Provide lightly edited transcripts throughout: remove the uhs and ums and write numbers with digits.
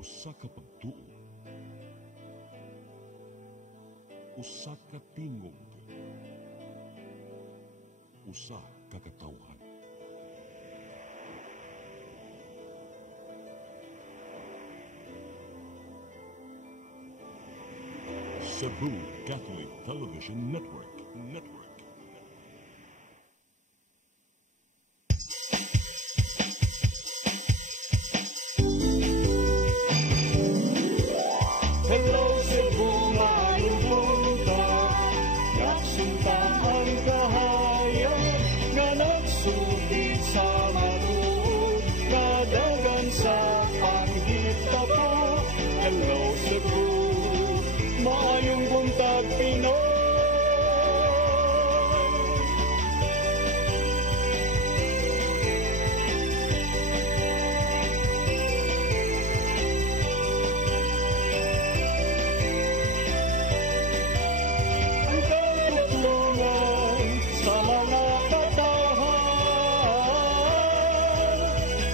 Usa ka pagtuo, usa ka tingog, usa ka katawhan. Cebu Catholic Television Network. Hello Cebu, maayong buntag. Yaksunta ang kahayag nga nagsugid sa matuod, nadagan sa panghitabo. Hello Cebu, maayong buntag Pinoy. Ang katutulungan sa mga katawhan.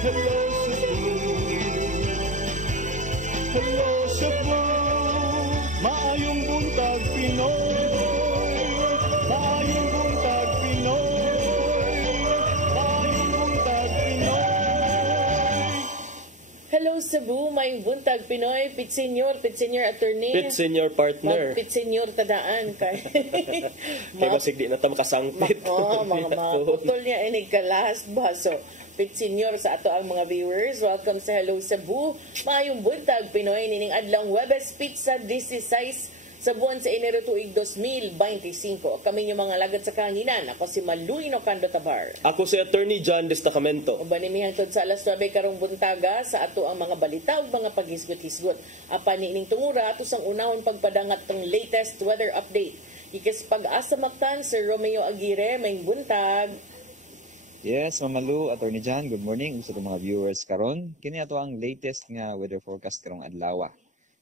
Hello Cebu, hello Cebu, maayong buntag Pinoy, maayong buntag Pinoy, maayong buntag Pinoy. Hello Cebu, may buntag Pinoy, Pit Senior Attorney. Pit senior partner. Pit Senior tadaan kay. Kaya basig di na ta makasangpit. Mga putol niya inig ka last baso. Pit Senior sa ato ang mga viewers. Welcome sa Hello Cebu. Maayong buntag Pinoy nining adlang Webes Pizza 16 sa buwan sa Enero tuig 2025. Kami yung mga lagat sa kahanginan. Ako si Maluy Nocando Tabar. Ako si Attorney John Destacamento. Ubanimihang tod sa alas 9 karong buntaga sa ato ang mga balita ug mga paghisgot-hisgot. Apan niining tungura ato sang unahon pagpadangat tong latest weather update. Ikis pag-asa maktan si Romeo Aguirre, may buntag. Yes, Mamalu, Attorney John, good morning sa mga viewers karon. Kini ato ang latest nga weather forecast karong adlaw.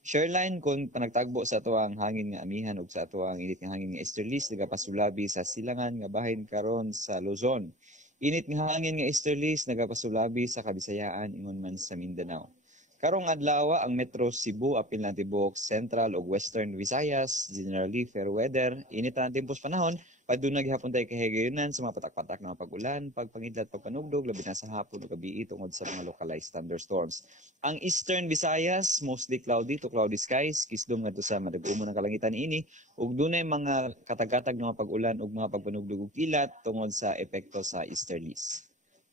Shoreline kung panagtagbo sa ato ang hangin nga amihan ug sa ato ang init nga hangin nga easterlies nagapasulabi sa silangan nga bahin karon sa Luzon. Init nga hangin nga easterlies nagapasulabi sa Kabisayaan ingon man sa Mindanao. Karong adlaw ang Metro Cebu apil na tibok Central ug Western Visayas generally fair weather. Init ang tempos panahon. Padunag hapon tayo kahigayunan sa mga patak-patak na pag-ulan, pagpangidlat, pagpanugdog, labi na sa hapon o gabi tungod sa mga localized thunderstorms. Ang Eastern Visayas, mostly cloudy to cloudy skies, kisdom nga to sa madag-umo ng kalangitan ini, ug dunay mga katag-katag na mga pag-ulan ug mga pagpanugdog ug kilat tungod sa epekto sa easterlies.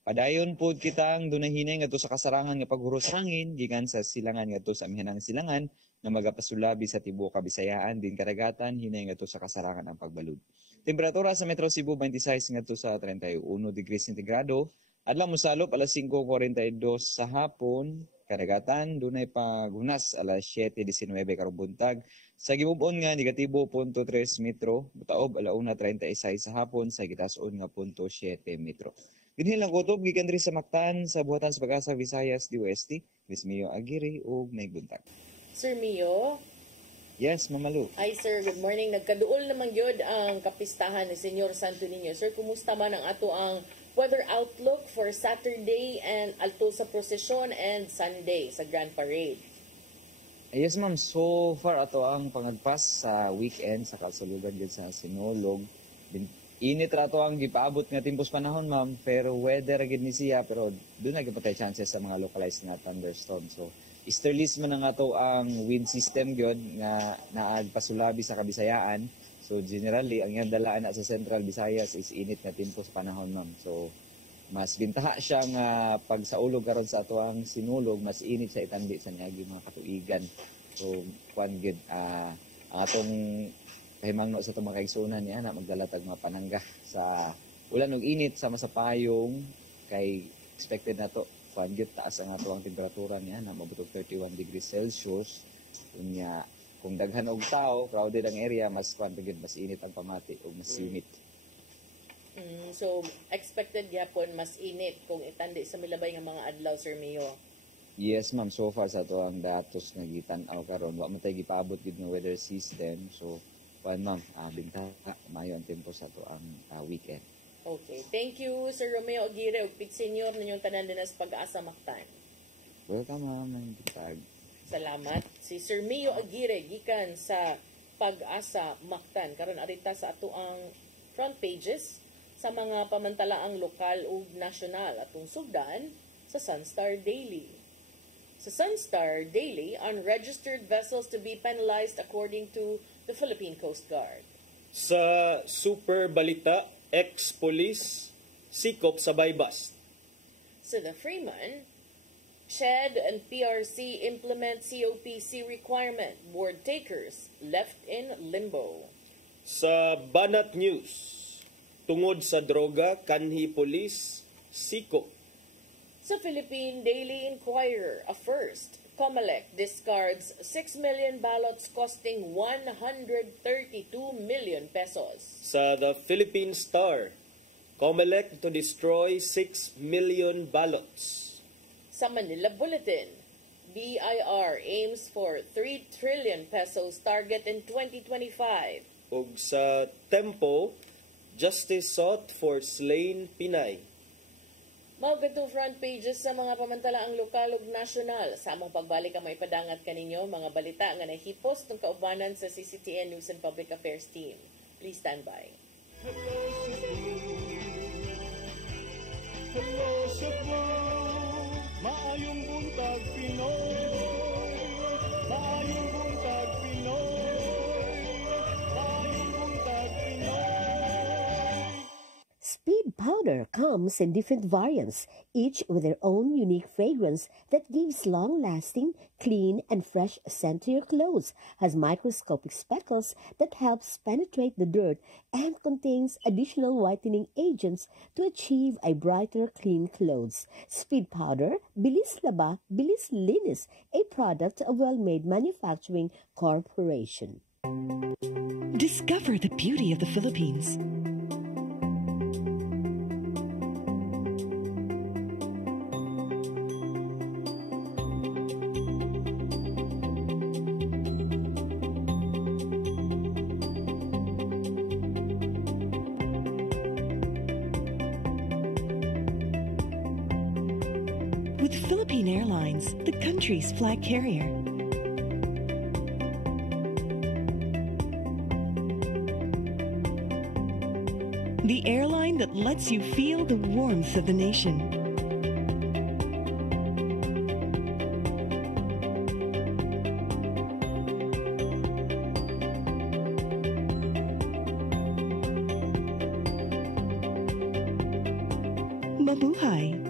Padayon pod kitang dunay hinay ngadto sa kasarangan nga paghuros hangin gikan sa silangan ngadto sa amihanang silangan nga magapasulabi sa tibuok Kabisayaan din kadagatan hinay ngadto sa kasarangan ang pagbalud. Temperatura sa Metro Cebu 26 ngadto sa 31 degrees sentigrado. Adlaw mosalop alas 5:42 sa hapon. Kadagatan dunay paghunas alas 7:19 karong buntag. Sa gibubon nga negatibo 0.3 metro, butaob alauna 36 sa hapon sa gitason nga 0.7 metro. Dinhi lang kutob gikan diri sa Mactan sa buhatan sa Pag-asa Visayas DOST. Miss Mio Aguirre ug may buntag. Sir Mio. Yes, Mamalu. Ay sir, good morning. Nagkaduol naman gyud ang kapistahan ni Senyor Santo Niño. Sir, kumusta man ang ato ang weather outlook for Saturday and alto sa prosesyon and Sunday sa Grand Parade? Yes ma'am, so far ato ang pangagpas sa weekend sa kasulugan dyan sa Sinulog. Init rato ang gipaabot nga timpos panahon ma'am, pero weather agad ni siya, pero doon nagpatay chances sa mga localized nga thunderstorm. So easterlies man ang ato ang wind system gyud nga naagpasulabi sa Kabisayaan. So generally ang iyang dalaan na sa Central Visayas is init nga timpos panahon ma'am. So mas bintaha siya nga pag sa ulog karon sa ato ang Sinulog, mas init sa itandi sa niagi mga katuigan. So kuan gid ang atong kahimangno sa itong mga kaigsunan niya na magdalatag mga panangga sa ulan ug init sama sa payong kay expected na to kuan gid taas ang ato ang temperatura niya na mabutok 31 degrees Celsius. Unya kung daghan og tao, crowded ang area, mas kuan gid mas init ang pamati ug mas humid. So expected gyapon mas init kung itandi sa milabay nga mga adlaw Sir Mio. Yes ma'am, so far sa to ang datos nga gitan-aw karon wa man tay gipaabot gid nga weather system. So kuan ma'am, bintaha maayo ang tempo sa to ang weekend. Okay. Thank you, Sir Romeo Aguirre ug Pit Senior ninyong tanan din sa Pag-asa Mactan. Welcome ma'am, ng buntag. Salamat. Si Sir Mio Aguirre gikan sa Pag-asa Mactan karon arita sa ato ang front pages sa mga pamantalaang lokal ug nasyonal atong sugdan sa Sunstar Daily. Sa Sunstar Daily, unregistered vessels to be penalized according to the Philippine Coast Guard. Sa Super Balita, ex-police, sikop sa Baybast. Sa The Freeman, CHED and PRC implement COPC requirement. Board takers left in limbo. Sa Banat News, tungod sa droga, kanhi polis, sikop. Sa Philippine Daily Inquirer, a first, COMELEC discards 6 million ballots costing 132 million pesos. Sa The Philippine Star, COMELEC to destroy 6 million ballots. Sa Manila Bulletin, BIR aims for 3 trillion pesos target in 2025. Ug sa Tempo, justice sought for slain Pinay. Mao gatong front pages sa mga pamantalaang lokal ug nasyonal. Sa among pagbalik ang maipadangat kaninyo mga balita nga nahipos tong kaubanan sa CCTN News and Public Affairs team. Please stand by. Hello Cebu, maayong buntag Pinoy. Maayong buntag Pinoy. Maayong buntag Pinoy. Speed powder comes in different variants, each with their own unique fragrance that gives long-lasting, clean, and fresh scent to your clothes, has microscopic speckles that helps penetrate the dirt, and contains additional whitening agents to achieve a brighter, clean clothes. Speed powder, Bilis Laba, Bilis Linis, a product of Well-Made Manufacturing Corporation. Discover the beauty of the Philippines. With Philippine Airlines, the country's flag carrier. The airline that lets you feel the warmth of the nation. Mabuhay!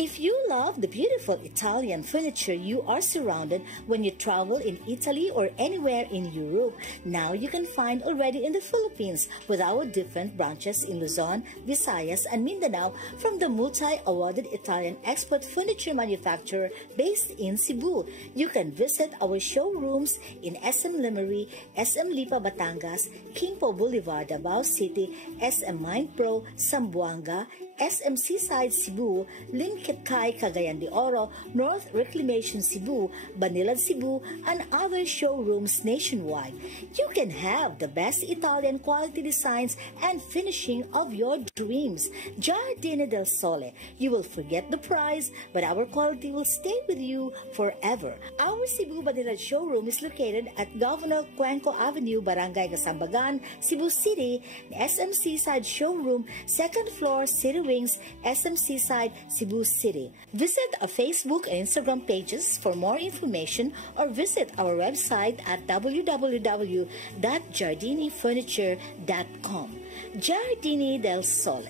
If you love the beautiful Italian furniture you are surrounded when you travel in Italy or anywhere in Europe, now you can find already in the Philippines with our different branches in Luzon, Visayas, and Mindanao from the multi-awarded Italian export furniture manufacturer based in Cebu. You can visit our showrooms in SM Limery, SM Lipa Batangas, Kingpo Boulevard, Davao City, SM Mind Pro, Zamboanga, SM Seaside Cebu, Linkitcay, Cagayan de Oro, North Reclamation Cebu, Banilad Cebu, and other showrooms nationwide. You can have the best Italian quality designs and finishing of your dreams. Giardini del Sole. You will forget the price, but our quality will stay with you forever. Our Cebu Banilad showroom is located at Governor Cuenco Avenue, Barangay Gasambagan, Cebu City. SM Seaside Showroom, 2nd floor, City Wings, SM Seaside, Cebu City. Visit our Facebook and Instagram pages for more information or visit our website at www.giardinifurniture.com. Giardini del Sole.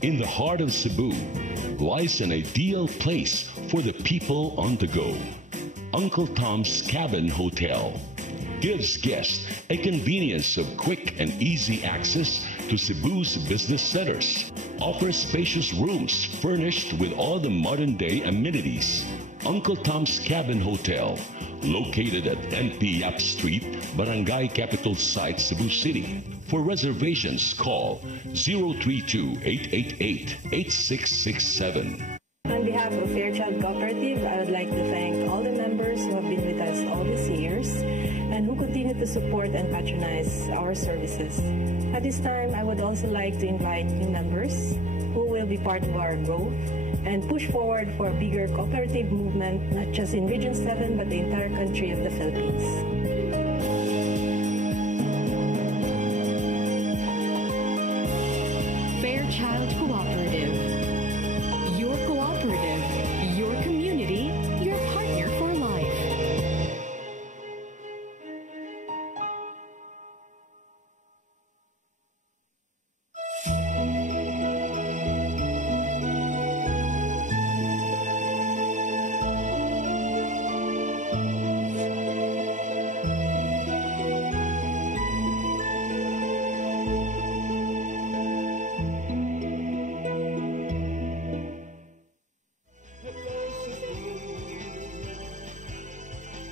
In the heart of Cebu lies an ideal place for the people on the go. Uncle Tom's Cabin Hotel gives guests a convenience of quick and easy access to Cebu's business centers. Offers spacious rooms furnished with all the modern-day amenities. Uncle Tom's Cabin Hotel, located at MP Yap Street, Barangay Capital Site, Cebu City. For reservations, call 032-888-8667. On behalf of Fairchild Cooperative, I would like to thank all the members who have been with us all these years and who continue to support and patronize our services. At this time, I would also like to invite new members who will be part of our growth and push forward for a bigger cooperative movement, not just in Region 7, but the entire country of the Philippines. Fairchild Cooperative. Your cooperative, your community, your partner for life.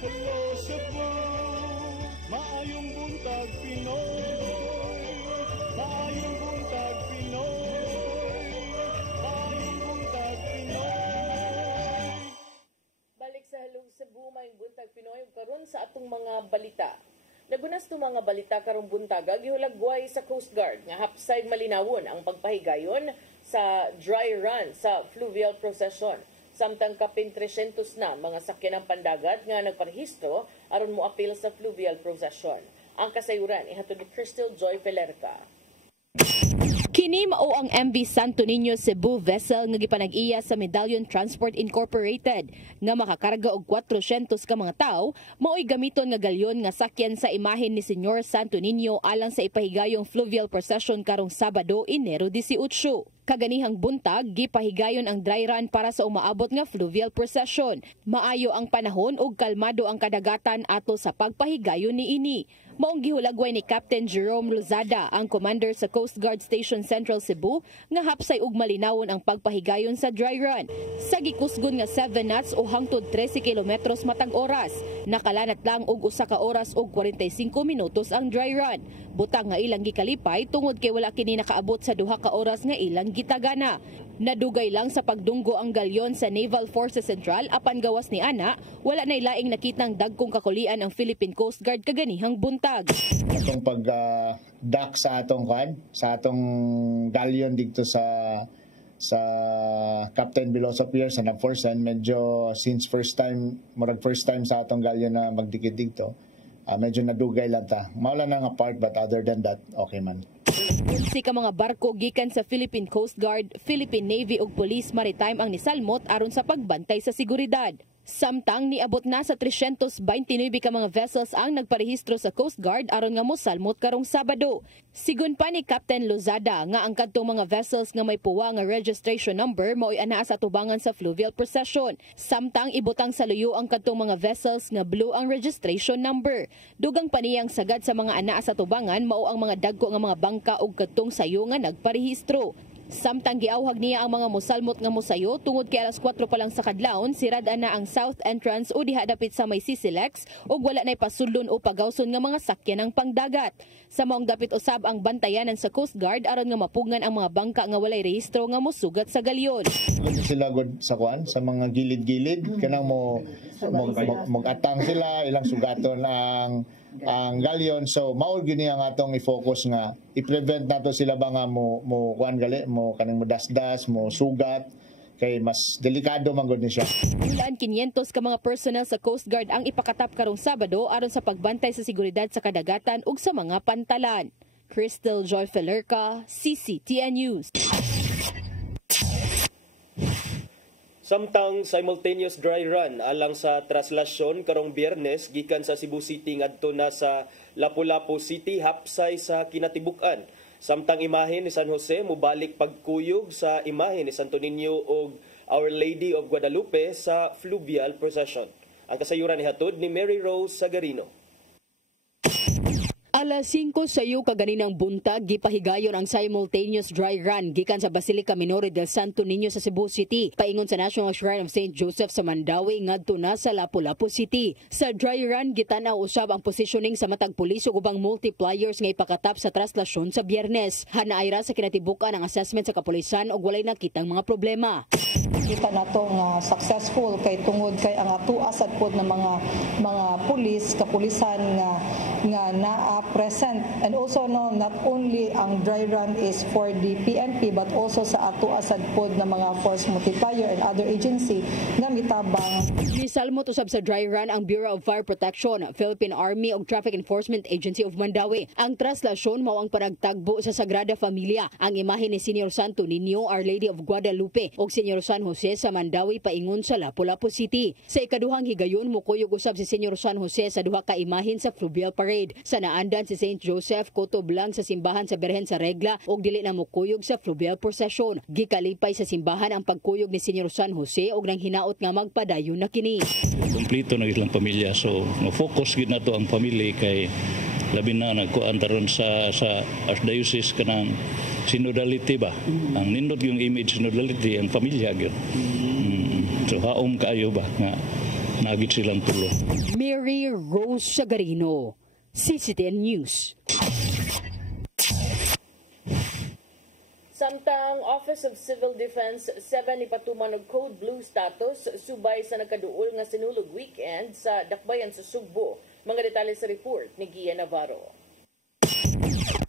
Hello Cebu, maayong buntag Pinoy. Maayong buntag Pinoy. Maayong buntag Pinoy. Balik sa Hello Cebu, mayong buntag Pinoy, ug karon sa atong mga balita. Nagunas to mga balita karong buntaga gihulagway sa Coast Guard nga hapsay malinawon ang pagpahigayon sa dry run sa fluvial procession. Samtang kapin 300 na mga sakyanang pandagat nga nagparehistro aron moapil sa fluvial procession. Ang kasayuran ihatod ni Crystal Joy Pelerca. Kini mao ang MV Santo Niño Cebu vessel nga gipanag-iya sa Medallion Transport Incorporated nga makakarga og 400 ka mga tawo mao'y gamiton nga galyon nga sakyan sa imahen ni Senyor Santo Niño alang sa ipahigayong fluvial procession karong Sabado, Enero 18. Kaganihang buntag, gipahigayon ang dry run para sa umaabot nga fluvial procession. Maayo ang panahon ug kalmado ang kadagatan ato sa pagpahigayon niini. Maong gihulagway ni Captain Jerome Lozada, ang commander sa Coast Guard Station Central Cebu, nga hapsay ug malinawon ang pagpahigayon sa dry run. Sa gikusgon nga 7 knots o hangtod 13 kilometros matag oras, nakalanat lang og 1 ka oras ug 45 minutos ang dry run. Butang nga ilang gikalipay tungod kay wala kini nakaabot sa 2 ka oras nga ilang gitagana. Nadugay lang sa pagdunggo ang galyon sa Naval Forces Central apan gawas ni ana, wala nay laing nakitang dagkong kakulian ang Philippine Coast Guard kaganihang buntag. Atong pag-dock sa atong sa atong galyon dito sa Captain Veloso Pier sa Nagforsan, medyo since first time sa atong galyon na magdikit dito, medyo nadugay lang ta. Mawala na nga part, but other than that, okay man. Si ka mga barko gikan sa Philippine Coast Guard, Philippine Navy ug Police Maritime ang nisalmot aron sa pagbantay sa seguridad. Samtang niabot na sa 329 ka mga vessels ang nagparehistro sa Coast Guard aron nga mosalmot karong Sabado. Sigun pa ni Captain Lozada nga ang kadtong mga vessels nga may puwa nga registration number mao'y anaa sa tubangan sa fluvial procession. Samtang ibutang sa luyo ang kadtong mga vessels nga blue ang registration number. Dugang paniyang sagad sa mga anaa sa tubangan mao ang mga dagko nga mga bangka ug kadtong sayo nga nagparehistro. Samtang giawhag niya ang mga mosalmot nga mosayo tungod kay alas 4 pa lang sa kadlawon, sirad na ang south entrance o diha dapit sa may Sisilex ug wala nay pasulon o pagawson nga mga sakyan ng pangdagat. Sa maong dapit usab ang bantayanan sa Coast Guard aron nga mapugngan ang mga bangka nga walay rehistro nga mosugat sa galyon. Sila god sa sa mga gilid-gilid kanang mag-atang sila, ilang sugaton ang galyon, so mao gyud ang atong i-focus nga i-prevent nato sila ba nga mo kaning mo dasdas mo sugat kay mas delikado man gud ni siya. Ilan 500 ka mga personnel sa Coast Guard ang ipakatap karong Sabado aron sa pagbantay sa seguridad sa kadagatan ug sa mga pantalan. Crystal Joy Pelerca, CCTN News. Samtang simultaneous dry run alang sa traslasyon karong Biyernes gikan sa Cebu City ngadto na sa Lapu-Lapu City hapsay sa kinatibuk-an. Samtang imahe ni San Jose mubalik pagkuyog sa imahe ni Santo Niño ug Our Lady of Guadalupe sa fluvial procession. Ang kasayuran ni hatod ni Mary Rose Sagarino. Ang Alas 5 sayo kaganinang buntag gipahigayon ang simultaneous dry run gikan sa Basilica Minore del Santo Niño sa Cebu City paingon sa National Shrine of St. Joseph sa Mandawi ngadto na sa Lapu-Lapu City. Sa dry run gitanaw usab ang positioning sa matag pulis ug ubang multipliers nga ipakatap sa traslasyon sa Biyernes. Hanaay ra sa kinatibukan ang assessment sa kapulisan ug walay nakitang mga problema. Kita nato nga successful kay tungod kay ang atua sad pod ng mga pulis kapulisan nga naa present, and also no, not only ang dry run is for the PNP but also sa ato asad pod na mga force multiplier and other agency nga mitabang. Misalmot usab sa dry run ang Bureau of Fire Protection, Philippine Army ug Traffic Enforcement Agency of Mandawi. Ang traslasyon mao ang panagtagbo sa Sagrada Familia, ang imahe ni Senior Santo Niño, Our Lady of Guadalupe ug Senior San Jose sa Mandawi paingon sa Lapu-Lapu City. Sa ikaduhang higayon mukuyog usab si Senior San Jose sa duha ka imahen sa Fluvial Parade. Sa naandan si St. Joseph kutob lang sa simbahan sa Birhen sa Regla ug dili na mukuyog sa Fluvial Procession. Gikalipay sa simbahan ang pagkuyog ni Senior San Jose ug nang hinaot nga magpadayon na kini. Kompleto na ilang pamilya, so mo-focus gid nato ang pamilya kay labi na nagkuan taron sa archdiocese kanang synodality ba. Ang nindot yung image synodality ang pamilya gyud. So haom kaayo ba nga nagit silang tulo. Mary Rose Sagarino, CCTN News. Samtang Office of Civil Defense 7 ipatuman og Code Blue status subay sa nagkaduol nga sinulog weekend sa dakbayan sa Sugbo. Mga detalye sa report ni Gia Navarro.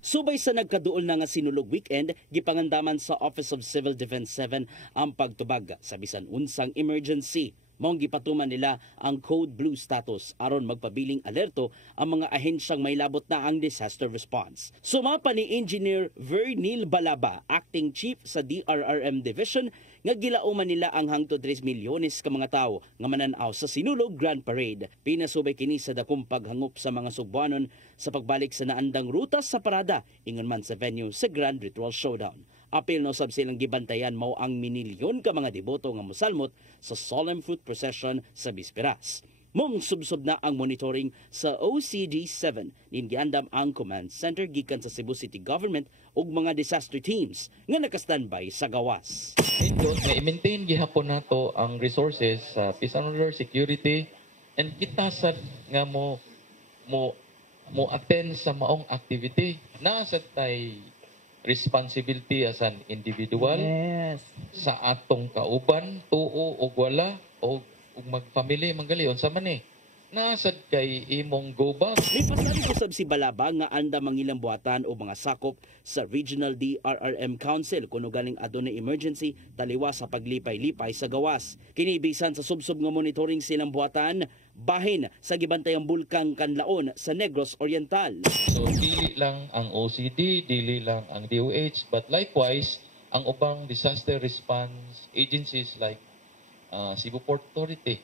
Subay sa nagkaduol na nga sinulog weekend, gipangandaman sa Office of Civil Defense 7 ang pagtubag sa bisan unsang emergency. Maong gipatuman nila ang Code Blue status aron magpabiling alerto ang mga ahensyang may labot na ang disaster response. Sumapa ni Engineer Vernil Balaba, Acting Chief sa DRRM Division, nga gilauman nila ang hangtod 3 milyones ka mga tao nga mananaw sa sinulog Grand Parade. Pinasubay kini sa dakong paghangup sa mga Sugbuanon sa pagbalik sa naandang ruta sa parada ingon man sa venue sa Grand Ritual Showdown. Apil no sab silang gibantayan mao ang minilyon ka mga deboto nga mosalmot sa Solemn Foot Procession sa Bisperas. Mong subsob na ang monitoring sa OCD-7 nin giandam ang command center gikan sa Cebu City Government ug mga disaster teams nga naka-standby sa gawas. Ito na i-maintain gihapon nato ang resources sa peace and order, security, and kita sad nga mo attend sa maong activity. Nasa tay responsibility as an individual, yes, sa atong kauban, tuo o wala o magpamilya manggali unsa man ni nasad kay imong go back. May pasabi usab si Balaba nga anda mangilang buhatan o mga sakop sa Regional DRRM Council kuno galing adunay emergency taliwa sa paglipay-lipay sa gawas. Kini bisan sa subsob nga monitoring silang buhatan bahin sa gibantayang bulkang Kanlaon sa Negros Oriental. So dili lang ang OCD, dili lang ang DOH, but likewise ang ubang disaster response agencies like Cebu Port Authority,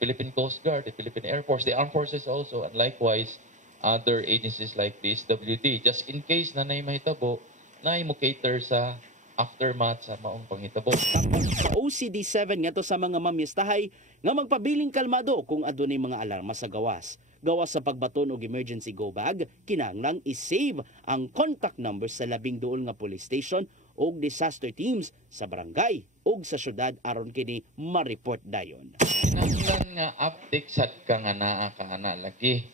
Philippine Coast Guard, the Philippine Air Force, the Armed Forces also, and likewise other agencies like the SWD. Just in case na mahitabo, na mo cater sa aftermath sa maong panghitabo. Sa OCD-7 nga to sa mga mamistahay nga magpabiling kalmado kung adunay mga alarma sa gawas. Gawas sa pagbaton og emergency go bag, kinahanglang i-save ang contact numbers sa 12 nga police station og disaster teams sa barangay ug sa syudad aron kini ma-report dayon. Kinahanglan nga update sad ka nga naa ka ana lagi.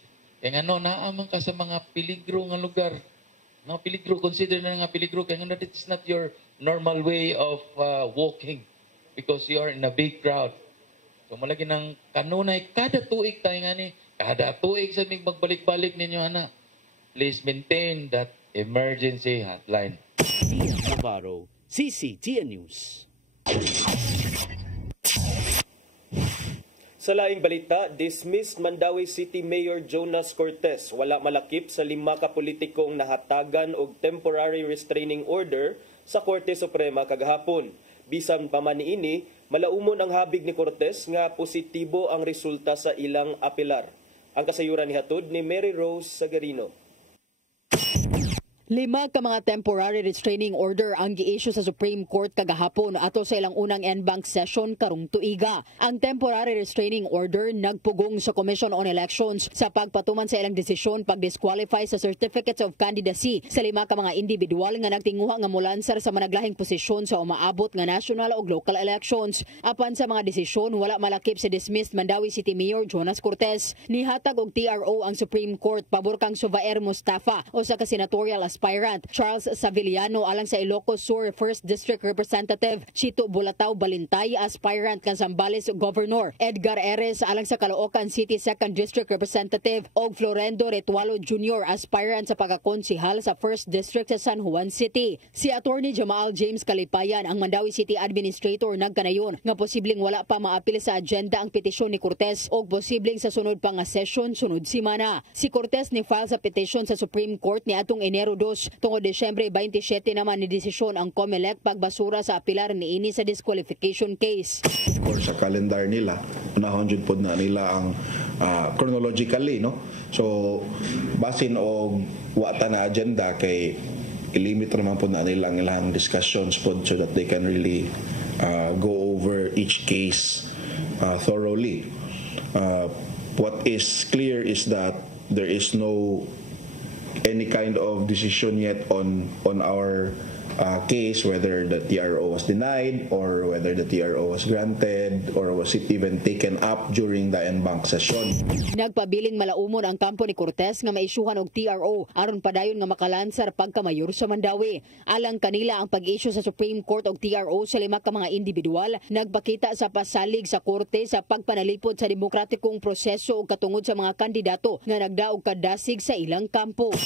Kaya nga naa man ka sa mga peligro nga lugar. No, peligro, consider na nga peligro kaya nga it's not your normal way of walking because you are in a big crowd. So malagi ng kanunay kada tuig tayo nga ni, kada tuig sa mig magbalik-balik ninyo ana. Please maintain that emergency hotline. Ian Navarro, CCTN News. Sa laing balita, dismissed Mandawi City Mayor Jonas Cortez wala malakip sa 5 ka politikong nahatagan og temporary restraining order sa Korte Suprema kagahapon. Bisan pa man niini, malaumon ang habig ni Cortez nga positibo ang resulta sa ilang apelar. Ang kasayuran ni hatod ni Mary Rose Sagarino. 5 ka mga temporary restraining order ang gi-issue sa Supreme Court kagahapon ato sa ilang unang en banc session karong tuiga. Ang temporary restraining order nagpugong sa Commission on Elections sa pagpatuman sa ilang desisyon pag-disqualify sa certificates of candidacy sa 5 ka mga individual nga nagtinguha nga mulansar sa managlahing posisyon sa umaabot nga national o local elections. Apan sa mga desisyon wala malakip si dismissed Mandawi City Mayor Jonas Cortez. Nihatag og TRO ang Supreme Court pabor kang Suvair Mustafa o sa senatorial aspirant Charles Saviliano alang sa Ilocos Sur 1st District Representative Chito Bulatao Balintay aspirant kang Zambales Governor, Edgar Eres alang sa Caloocan City 2nd District Representative og Florendo Retualo Jr. aspirant sa pagkakonsihal sa 1st District sa San Juan City. Si Attorney Jamal James Kalipayan ang Mandawi City Administrator nagkanayon nga posibleng wala pa maapil sa agenda ang petisyon ni Cortez og posibleng sa sunod pa nga session sunod simana. Si Cortez ni file sa petisyon sa Supreme Court ni atong Enero 2 tungod Desyembre 27 naman ni desisyon ang COMELEC pagbasura sa apilar niini sa disqualification case. Or sa calendar nila, unahon jud pod na nila ang chronologically, no? So basin og wata na agenda kay ilimit naman po na nila ang ilang discussions po so that they can really go over each case thoroughly. What is clear is that there is no any kind of decision yet on our case, whether the TRO was denied or whether the TRO was granted or was it even taken up during the en banc session. Nagpabiling malaumon ang kampo ni Cortez nga maisyuhan og TRO aron padayon nga makalansar pagkamayor sa Mandawi. Alang kanila ang pag-issue sa Supreme Court og TRO sa 5 ka mga individual nagpakita sa pasalig sa korte sa pagpanalipod sa demokratikong proseso ug katungod sa mga kandidato nga nagdaog kadasig sa ilang kampo.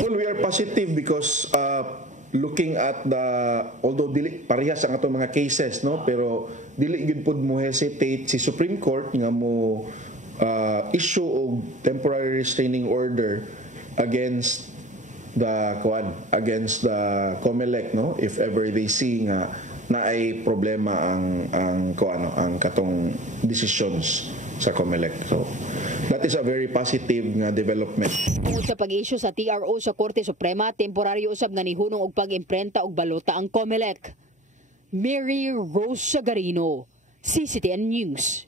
Well, we are positive because looking at although dili parehas ang atong mga cases, no, pero dili gyud pud mo hesitate si Supreme Court nga mo issue og temporary restraining order against the COMELEC, no, if ever they see nga naay problema ang katong decisions sa COMELEC. So that is a very positive nga development. Tungod sa pag-issue sa TRO sa Korte Suprema, temporaryo usab nga nihunong og pag-imprenta og balota ang COMELEC. Mary Rose Sagarino, CCTN News.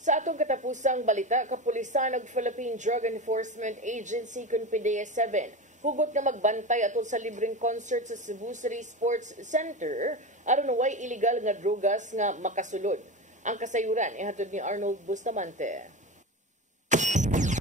Sa atong katapusang balita, kapulisan ug Philippine Drug Enforcement Agency kun PDEA-7 hugot nga magbantay atol sa libreng concert sa Cebu City Sports Center aron way illegal nga drogas nga makasulod. Ang kasayuran ihatod ni Arnold Bustamante.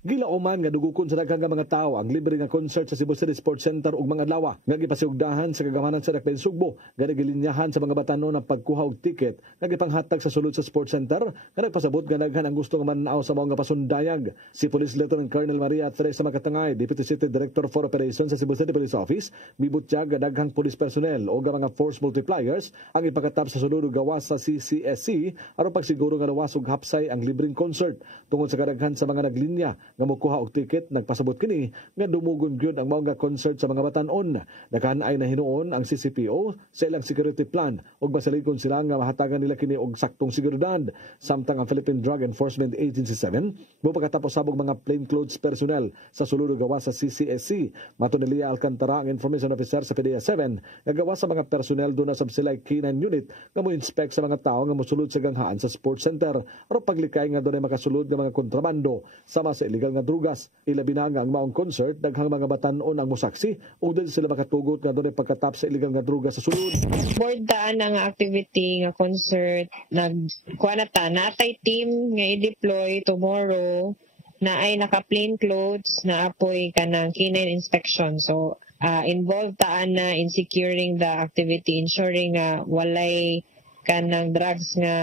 Gilauman nga dugukon sa daghang mga tao ang libre nga concert sa Cebu City Sports Center ug mga adlaw nga gipasiugdahan sa kagamanan sa Dakbayan Sugbo nga gilinyahan sa mga batanon ang pagkuha og tiket nga gipanghatag sa sulod sa Sports Center nga nagpasabot nga daghan ang gusto nga mananaw sa mga pasundayag. Si Police Lieutenant Colonel Maria Teresa Makatangay, Deputy City Director for Operations sa Cebu City Police Office, mibutyag nga daghang police personnel o mga force multipliers ang ipakatap sa sulod gawas sa CCSC aron pagsiguro nga lawas ug hapsay ang libreng concert tungod sa kadaghan sa mga naglinya nga mokuha og tiket. Nagpasabot kini nga dumugon gyud ang mga concert sa mga batan-on. Daghan ay nahinuon ang CCPO sa ilang security plan ug masaligon sila nga mahatagan nila kini og saktong seguridad. Samtang ang Philippine Drug Enforcement Agency 7 mopagkatapos sabog mga plainclothes personnel sa sulod gawas sa CCSC. Matud ni Lia Alcantara, ang information officer sa PDEA-7, nga gawas sa mga personnel do na sa Silay K9 unit nga mo inspect sa mga tao nga mosulod sa ganghaan sa sports center aron paglikay nga dunay makasulod nga mga kontrabando sama sa illegal nga drugas. Ilabi na nga ang maong concert daghang mga batan-on ang mosaksi ug dili sila makatugot nga dunay pagkatap sa illegal nga drugas sa sulod. Board daan nga activity nga concert nagkuha na ta natay team nga i-deploy tomorrow na ay naka plain clothes na apoy kanang canine inspection. So involved taan na in securing the activity, ensuring walay kanang drugs nga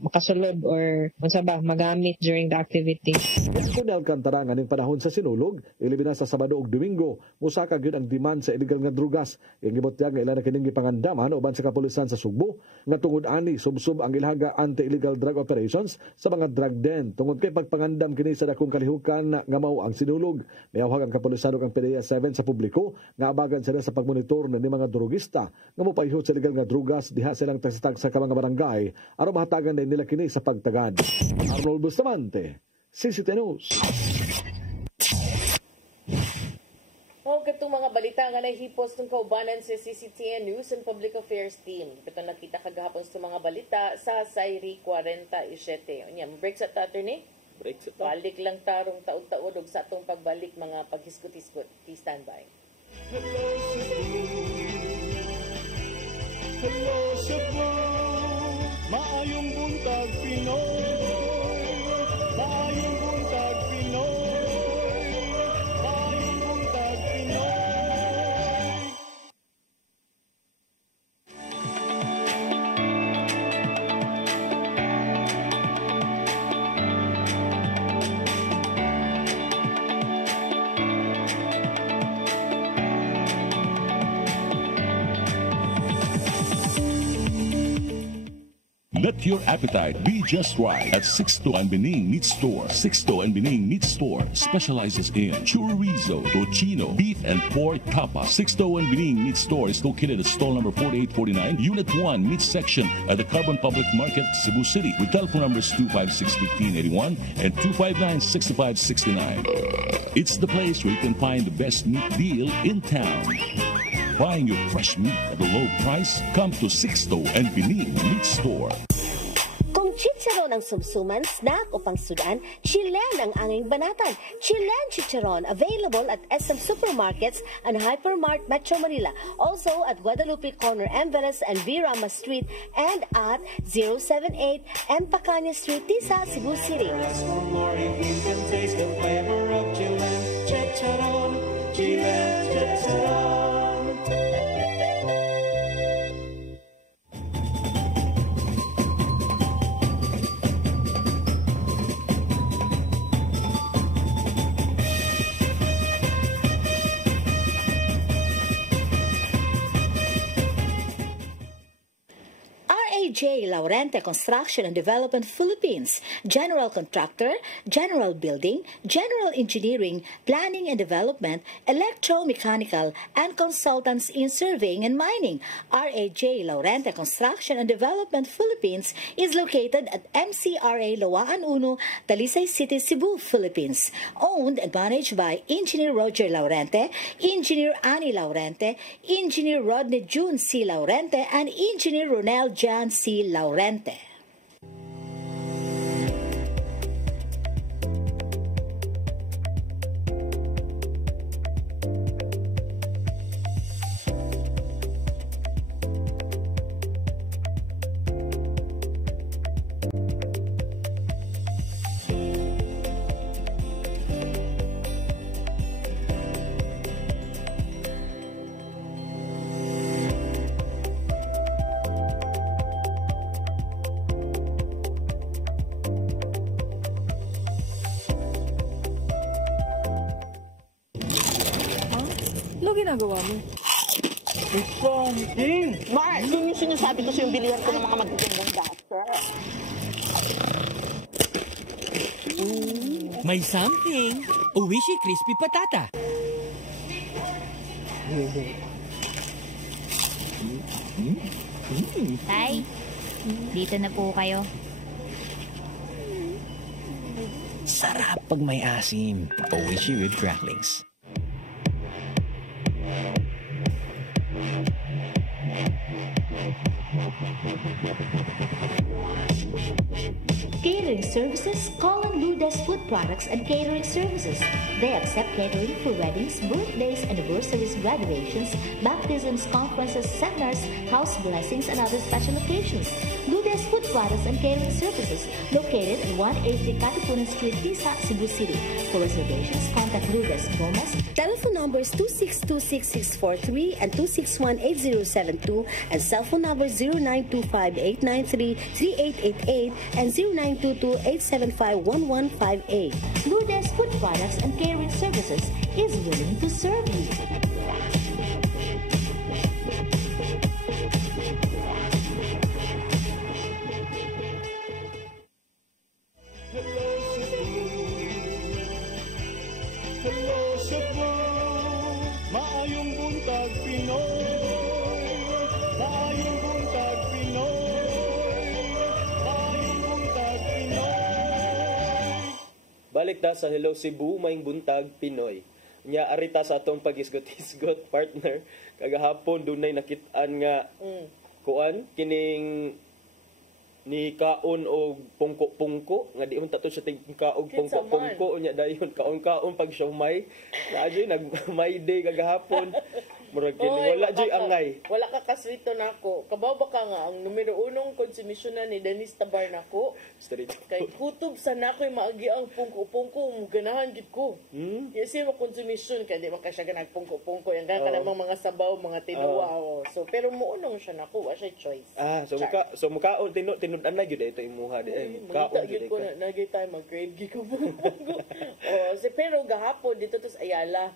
makasulod or unsa ba magamit during the activity. Kung Alcantara nga ning panahon sa sinulog, ilabi na sa Sabado ug Domingo, musaka gyud ang demand sa illegal nga drugas. Ang gibutyag nga ilan na kining gipangandaman uban sa kapulisan sa Sugbo nga tungod ani subsub ang ilhaga anti-illegal drug operations sa mga drug den tungod kay pagpangandam kini sa dakong kalihukan nga mao ang sinulog. Niyawhag ang kapulisan ug ang PDEA-7 sa publiko nga abagan sila sa pagmonitor na ni mga drugista nga mopayhot sa illegal nga drugas diha silang tagsitag sa mga barangay aron mahatagan din nila kini sa pagtagad. Arnold Bustamante, CCTN News. itong mga balita nga nahipos ng kaubanan sa CCTN News and Public Affairs Team. Ito nakita kagahapon sa mga balita sa Sayri 47. Unya, break sa ta, attorney? Break sa ta. Balik lang tarong taod-taod og sa atong pagbalik mga paghiskot-hiskot. Please stand by. Hello Cebu, maayong buntag Pinoy. Maayong buntag Pinoy. Maayong buntag Pinoy. Let your appetite be just right at Sixto and Bening Meat Store. Sixto and Bening Meat Store specializes in chorizo, tocino, beef, and pork tapa. Sixto and Bening Meat Store is located at stall number 4849, Unit 1, Meat Section at the Carbon Public Market, Cebu City, with telephone numbers 256-1581 and 259-6569. It's the place where you can find the best meat deal in town. Buying your fresh meat at a low price? Come to Sixto and Bening Meat Store. Kung chicharon ang sumsuman, snack o pangsudan, Chilen ang anging banatan. Chilen Chicharon, available at SM Supermarkets and Hypermart Metro Manila. Also at Guadalupe Corner, Emveres and V. Rama Street, and at 078 Empacania Street, Tisa, Cebu City. J. Laurente Construction and Development Philippines, General Contractor, General Building, General Engineering, Planning and Development, Electromechanical, and Consultants in Surveying and Mining. R.A.J. Laurente Construction and Development Philippines is located at MCRA Lawaan Uno, Talisay City, Cebu, Philippines. Owned and managed by Engineer Roger Laurente, Engineer Annie Laurente, Engineer Rodney June C. Laurente, and Engineer Ronel Jan C. Laurente. Ginagawa mo? Something! Mark, yun yung sinasabi ko sa yung bilihan ko ng mga magagandang doctor. May something! Uwishi crispy patata. Tay, dito na po kayo. Sarap pag may asim. Uwishi with cracklings. Catering services, call on Lourdes Food Products and Catering Services. They accept catering for weddings, birthdays, anniversaries, graduations, baptisms, conferences, seminars, house blessings, and other special occasions. Lourdes Food Products and Catering Services, located at 183 Katipunan Street, Tisa, Cebu City. For reservations, contact Lourdes Gomez. Telephone numbers 2626643 and 2618072, and cell phone numbers 0925-893-3888 and 0922-875-1158. Lourdes Food Products and Catering Services is willing to serve you. Hello Cebu, maayong buntag Pinoy. Maayong buntag Pinoy. Maayong buntag Pinoy. Balik ta sa Hello Cebu, maayong buntag Pinoy. Nya arita sa atong pagisgot-hisgot partner kagahapon dunay nakitaan nga kuan kining ni kaon og pungko-pungko nga di man tato siya tig kaog pungko-pungko nya dayon kaon-kaon pag siomay na joy nag may day kagahapon murag kini wala joy angay wala ka kasrito nako kabaw ba ka nga ang numero 1 konsumisyon na ni Dennis Tabar nako kay kutob sa nakoy maagi ang pungko-pungko ganahan gid ko kasi mo konsumisyon kay di man ka siya ganag pungko-pungko yang kanang mga sabaw mga tinuwa so pero muunong siya nako wa siya choice so mukaon tinud-an na gyud ito imuha di kaon gyud ko na nagay time mag-crave gi ko pungko pero gahapon dito tos Ayala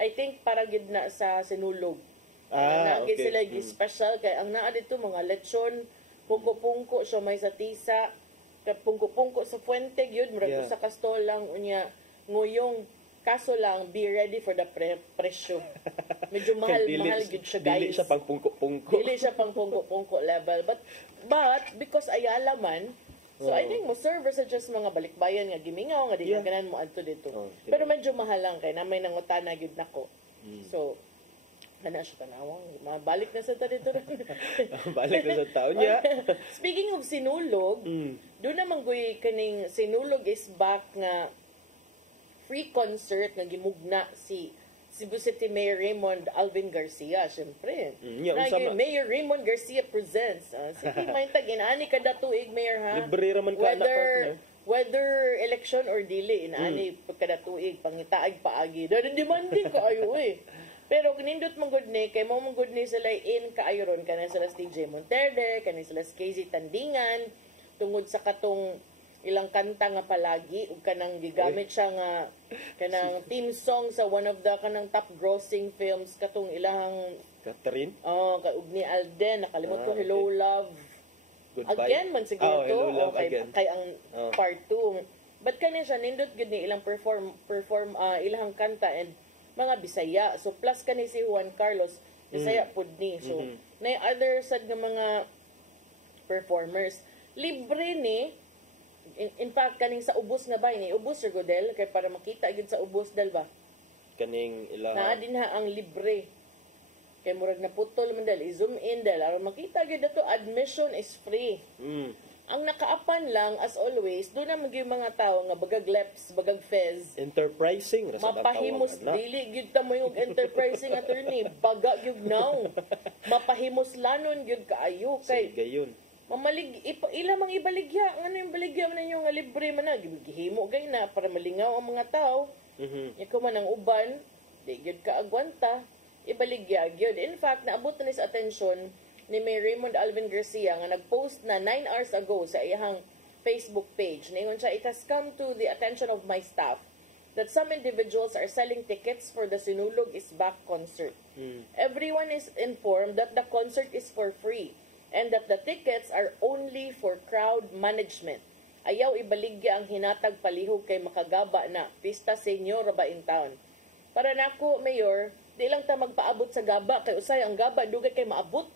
I think para gid na sa Sinulog. Okay. Sila special kay ang naa dito mga lechon, pungko-pungko so may sa tisa, pungko-pungko sa Fuente gyud murag sa Castol lang unya nguyong kaso lang be ready for the presyo. Medyo mahal gyud siya guys. Dili siya pang pungko-pungko. Dili siya pang pungko-pungko level but because Ayala man so I think mo server sa just mga balikbayan nga gimingaw nga di ganan mo adto dito. Pero medyo mahal lang kay na may nangutana gyud nako. So ana siya tanawang mabalik na sa ta dito. Balik na sa taon niya. Speaking of Sinulog, do naman goy kaning Sinulog is back nga free concert nga gimugna si Cebu City Mayor Raymond Alvin Garcia, syempre. Mayor Raymond Garcia presents. Sige, mahintag, inaani kada tuig, Mayor, ha? Libre raman ka na, partner. Whether election or dili, inaani kada tuig, pangitaag paagi. Dahil demanding ka ayo, eh. Pero kanindot mong good ni, kay mo mong good ni sila in kaayoron, kanin sila TJ Monterde, kanin sila KZ Tandingan, tungod sa katong ilang kanta nga palagi ug kanang gigamit siya nga kanang theme song sa one of the kanang top grossing films katong ilang Catherine ug ni Alden nakalimot ko Hello Love Goodbye. Again man siguro to Hello Love again. Kay ang part 2 but kani siya nindot gud ni ilang perform ilang kanta and mga Bisaya so plus kani si Juan Carlos Bisaya pud ni so na other sad nga mga performers libre ni. In fact, kaning sa ubos nga ba, ni ubos Sir Godel, kay para makita agad sa ubos dal ba? Kaning ilang... Naa din ha ang libre. Kay murag na putol man dal, i-zoom in dal. Aron makita agad ito, admission is free. Ang nakaapan lang, as always, doon na yung mga tao nga bagag leps, bagag fez. Enterprising. Mapahimos, dili, gyud ta mo yung enterprising attorney. Baga gyud now. Mapahimos lanon gyud kaayo. Kay gayon. Ilamang ibaligya. Ano yung baligya man ninyo nga libre man na. Gihimo gay na para malingaw ang mga tao. Ikaw man ang uban, di gyud ka agwanta, ibaligya gyud. In fact, naabot na sa atensyon ni Mayor Raymond Alvin Garcia nga nag-post na 9 hours ago sa iyang Facebook page. Ningon siya, it has come to the attention of my staff that some individuals are selling tickets for the Sinulog is Back concert. Everyone is informed that the concert is for free and that the tickets are only for crowd management. Ayaw ibaligya ang hinatag palihog kay makagaba na Pista Senior ba in town. Para nako, Mayor, di lang ta magpaabot sa gaba kay usay ang gaba dugay kay maabot.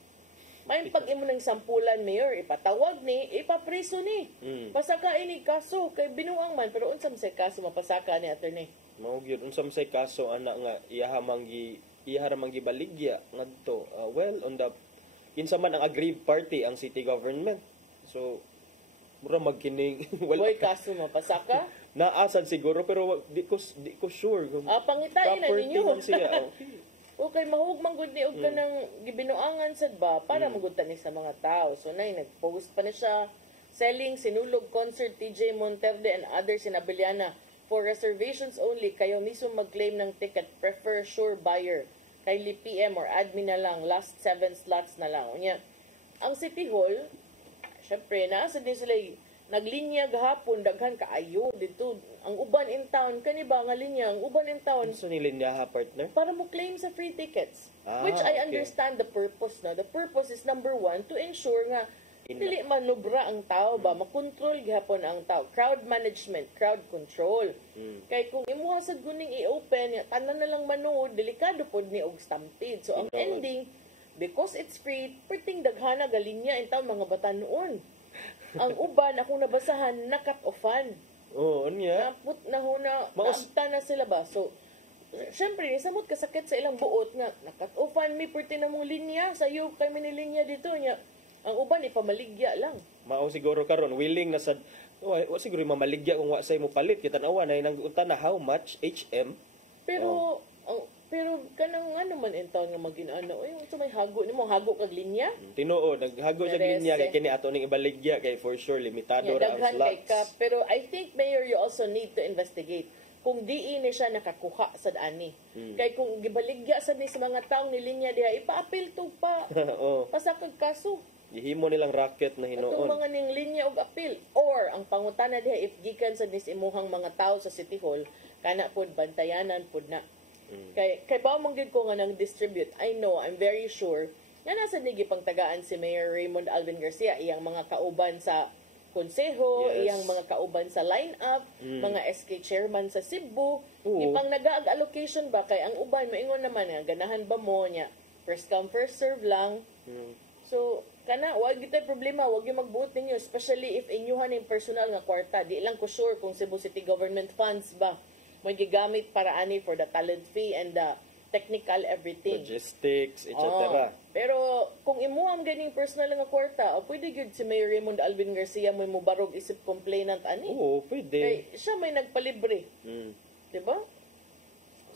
May pag imo ng sampulan, Mayor, ipatawag ni, ipapriso ni. Pasaka ini kaso kay binuang man pero unsam say kaso mapasaka ni attorney. Mao gyud unsam say kaso ana nga iyaha manggi baligya ngadto. Well, on the kinsa man ang aggrieved party ang city government. So mura magkining wala kaso mapasaka. Naasad siguro pero di ko sure. Pangitain na ninyo. Siya. Okay, mahugmang gud ni og kanang gibinuangan sad ba para magudta ni sa mga tao. So nay nag-post pa ni siya selling Sinulog concert TJ Monterde and others in Abiliana for reservations only. Kayo mismo mag-claim ng ticket, prefer sure buyer. Kay PM or admin na lang, last 7 slots na lang. Unya, ang City Hall, syempre, naasa din sila naglinya gahapon, daghan kaayo dito. Ang uban in town, kaniba nga linya, ang uban in town. So nilinya ha, partner? Para mo claim sa free tickets. Which I understand the purpose na. The purpose is number 1, to ensure nga dili manubra ang tao ba, makontrol gihapon ang tao. Crowd management, crowd control. Kay kung imuha sa guning i-open, tanan na lang manood, delikado pod ni og stampede. So ang ending, because it's free, perting daghana galinya in town mga bata noon. Ang uban, akong nabasahan, nakat-offan. Oo, niya. Naamta na sila ba? So, syempre, samot kasakit sa ilang buot nga, nakat-ofan mi perti na mong linya, sayo kami ni linya dito niya. Ang uban, ipamaligya lang. Mao siguro karon willing na sad wa siguro mamaligya kung wa say mo palit kita nawa na nang na how much HM. Pero, pero kanang ano man in town nga mag-inano, yung sa may hago nimo, hago kag linya. Tinuod, naghago sa linya kay kini ato ning ibaligya kay for sure limitado ra ang daghan kay slots. ka. Pero I think, Mayor, you also need to investigate kung di ini siya nakakuha sa ani. Kay kung gibaligya sa ni sa mga taong ni linya diha, ipa-appeal to pa. Pasakag kaso. Gihimo nilang racket na Itong hinoon. mga ning linya og appeal. Or, ang pangutana diha, if gikan sa nisimuhang mga tao sa City Hall, kana pod bantayanan pod na. Kay ba mong gid ko nga nang distribute, I know, I'm very sure, nga nasa nigi pangtagaan si Mayor Raymond Alvin Garcia, iyang mga kauban sa konseho, iyang mga kauban sa line-up, mga SK chairman sa Cebu, ipang nag-allocation ba, kay ang uban, maingon naman nga, ganahan ba mo niya, first come, first serve lang. So, kana, wag kita problema, wag yung magbuot ninyo, especially if inyuhan yung personal nga kwarta. Di lang ko sure kung Cebu City government funds ba, may gigamit para ani for the talent fee and the technical everything. Logistics, etc. Pero kung imuham ganing personal nga kwarta, pwede gyud si Mayor Raymond Alvin Garcia may mubarog isip complainant ani. Oo, pwede. Kay siya may nagpalibre. Diba?